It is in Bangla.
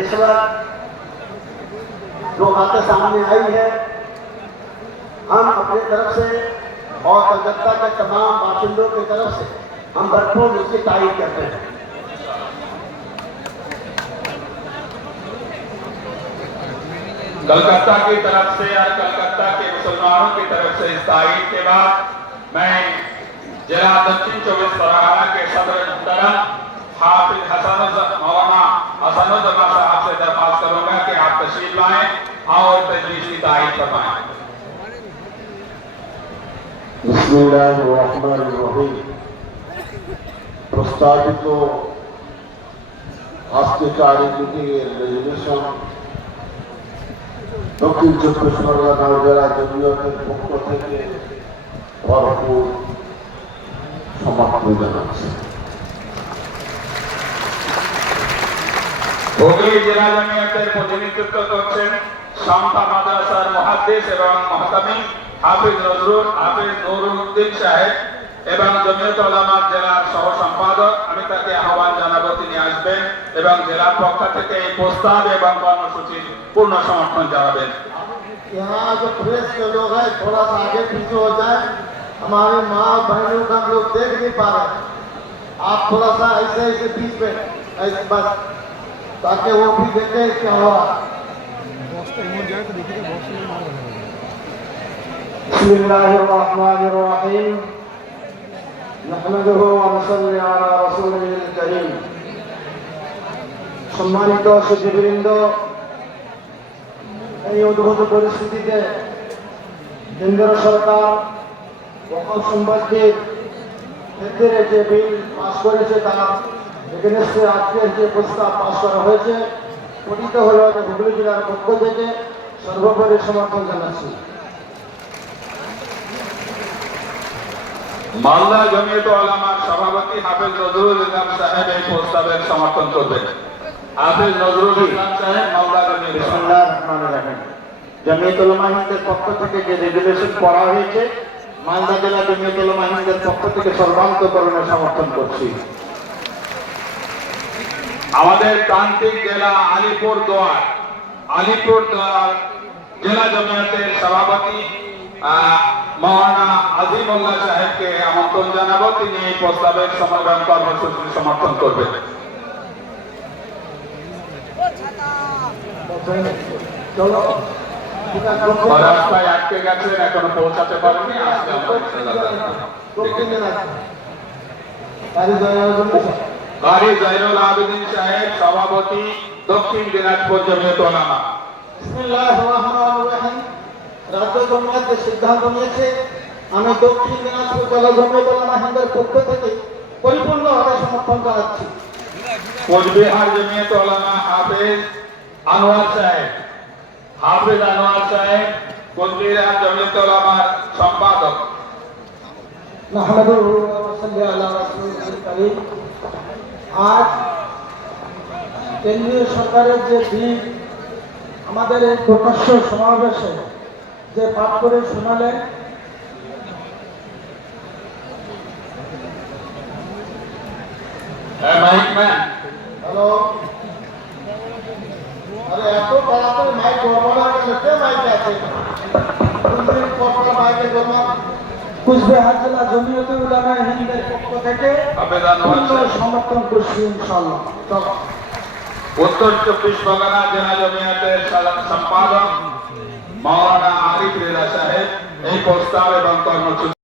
इस वक्त जो बातें सामने आई है, हम अपनी तरफ से और कलकत्ता के तमाम बाशिंदों की तरफ से हम भरपूर इसकी तारीफ करते हैं। कलकत्ता की तरफ से और कलकत्ता के मुसलमानों की तरफ से इस तारीफ के बाद मैं जिला दक्षिण 24 परगना के सदर मुहतरम हाफिज मौलाना हसनुज्जमा साहब से दरख्वास्त करूंगा कि आप तशरीफ लाएं और तजवीज़ की तारीफ फरमाएं। बिस्मिल्लाहिर्रहमानिर्रहीम। प्रस्तावित আজকে চারিদিকের রেজুলেশন দক্ষিণ 24 পরগনা জেলা জমিয়তের পক্ষ থেকে ভরপুর সমর্থন জানাচ্ছি। হুগলি জেলা জমিয়তের প্রতিনিধিত্ব করছেন শামসা মাদ্রাসার মুহাদ্দিস এবং মুহতামিম হাফিজ নুরুদ্দিন সাহেব এবং জমিয়ত উলামা জেলার সহ সম্পাদক। আমি তাকে আহ্বান জানাবো তিনি আসবেন এবং জেলার পক্ষ থেকে এই প্রস্তাব এবং কর্মসূচির পূর্ণ সমর্থন জানাবেন। यहाँ जो प्रेस के लोग हैं थोड़ा सा आगे पीछे हो जाए, हमारे माँ बहनों का हम लोग देख नहीं पा रहे। आप थोड़ा सा ऐसे ऐसे बीच में ऐसे बस, ताकि वो भी देखे क्या हो रहा। बिस्मिल्लाहिर्रहमानिर्रहीम। नहमदुहु व नुसल्ली अला रसूलिहिल करीम। সম্মানিত সুধীবৃন্দ, এই অদ্ভুত পরিস্থিতিতে কেন্দ্র সরকার ওয়াকফ সম্পত্তির ক্ষেত্রে যে বিল পাস করেছে তার এগেনস্টে আজকের যে প্রস্তাব পাস করা হয়েছে পঠিত হল হুগলি জেলার পক্ষ থেকে সর্বোপরি সমর্থন জানাচ্ছি। মালদা জমিয়ত উলামার সভাপতি হাফেজ নজরুল ইসলাম সাহেব এই প্রস্তাবের সমর্থন করবেন। হাফেজ নজরুল ইসলাম সাহেব মালদা জমিয়ত। বিসমিল্লাহির রহমানির রহিম। জমিয়ত উলামা হিন্দের পক্ষ থেকে যে রেগুলেশন করা হয়েছে মালদা জেলা জমিয়ত উলামা হিন্দের পক্ষ থেকে সর্বান্তকরণে সমর্থন করছি। আমাদের প্রান্তিক জেলা আলিপুরদুয়ার জেলা জমিয়তের সভাপতি মৌলানা আজিমুল্লাহ সাহেবকে আমন্ত্রণ জানাবো, তিনি এই প্রস্তাবের সমন্বয় কর্মসূচির সমর্থন করবেন। রাস্তায় আটকে গেছেন, এখনো পৌঁছাতে পারেনি, আসলে কারি জয়নুল আবেদিন সাহেব সভাপতি দক্ষিণ দিনাজপুর জমিয়ত উলামা। বিসমিল্লাহির রহমানির রহিম। রাজ্য জমিয়ত যে সিদ্ধান্ত নিয়েছে আমি দক্ষিণ দিনাজপুর জেলা জমিয়ত উলামা হিন্দের পক্ষ থেকে পরিপূর্ণভাবে সমর্থন জানাচ্ছি। কোচবিহার জমিয়ত উলামা হাফেজ আনোয়ার সাহেব কোচবিহার জমিয়ত উলামার সম্পাদক। নাহমাদুহু ওয়া নুসাল্লি আলা রাসূলিল কারীম। আজ কেন্দ্রীয় সরকারের যে বিল আমাদের এই প্রকাশ্য সমাবেশে যে পাঠ করে শোনালেন, হ্যালো, আরে এত তাড়াতাড়ি মাইক গড়বড় হয়ে গেল, কে মাইকে আছে? মাইকে গড়বড়। কুচবিহার জেলা জমিয়তে উলামা হিন্দের পক্ষ থেকে সমর্থন করছি ইনশাআল্লাহ। উত্তর 24 পরগনা জেলা জমিয়তের সম্পাদক মৌলানা আরিফ রেজা সাহেব এই প্রস্তাব এবং কর্মসূচি